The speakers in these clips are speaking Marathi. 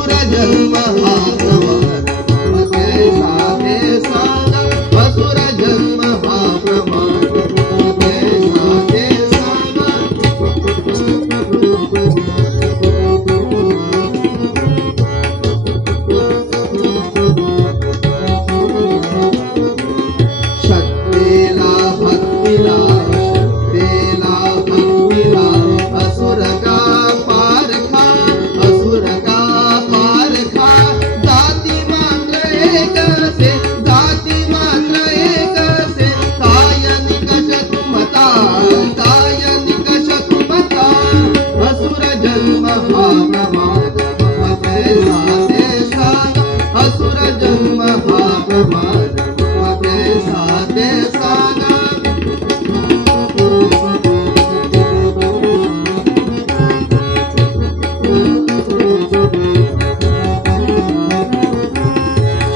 असुर जन्म हा प्रमाद मग कैसा ते सांगा असुर जन्म हा प्रमाद मग कैसा ते सांगा शक्तीला भक्तीला शक्तीला भक्तीला असुर का पारखा असुर का पारखा जाती मात्र एकसे जाती मात्र एकसे काय निकष तुमता काय निकष तुमता असुर जन्म हा प्रमाद मग कैसा ते सांगा असुर जन्म हा प्रमाद मग कैसा ते सांगा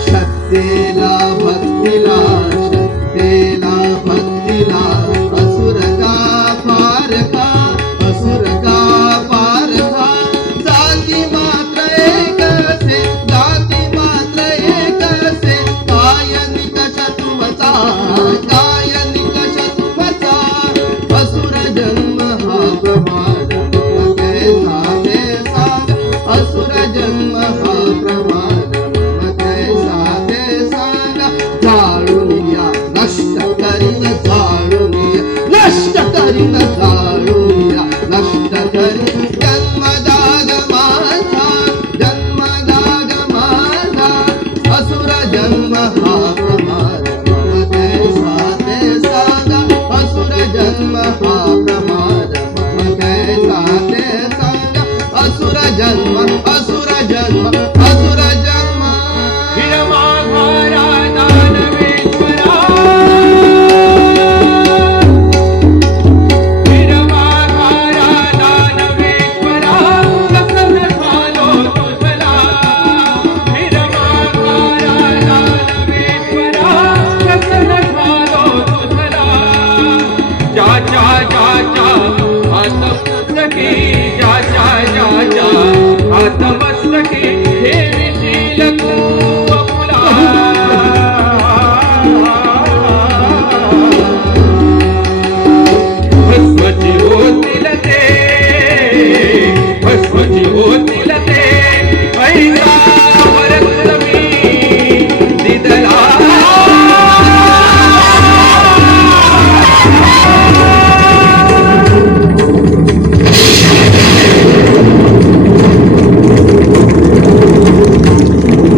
शक्तीला भक्तीला शक्तीला भक्तीला असुर का पारखा असुर का पारखा जाती मात्र एकसे जाती मात्र एकसे काय निकष तुमचा काय निकष तुमचा असुर जन्म हा प्रमाद मग कैसा ते सांगा असुर जन्म हा प्रमाद मग कैसा ते सांगा जाळून या नष्ट करीन जाळून या नष्ट करीन जाळून या नष्ट करीन जन्मदाग माझा जन्मदाग माझा असुर जन्म हा प्रमाद मग कैसा ते सांगा असुर जन्म हा प्रमाद मग कैसा ते सांगा असुर जन्म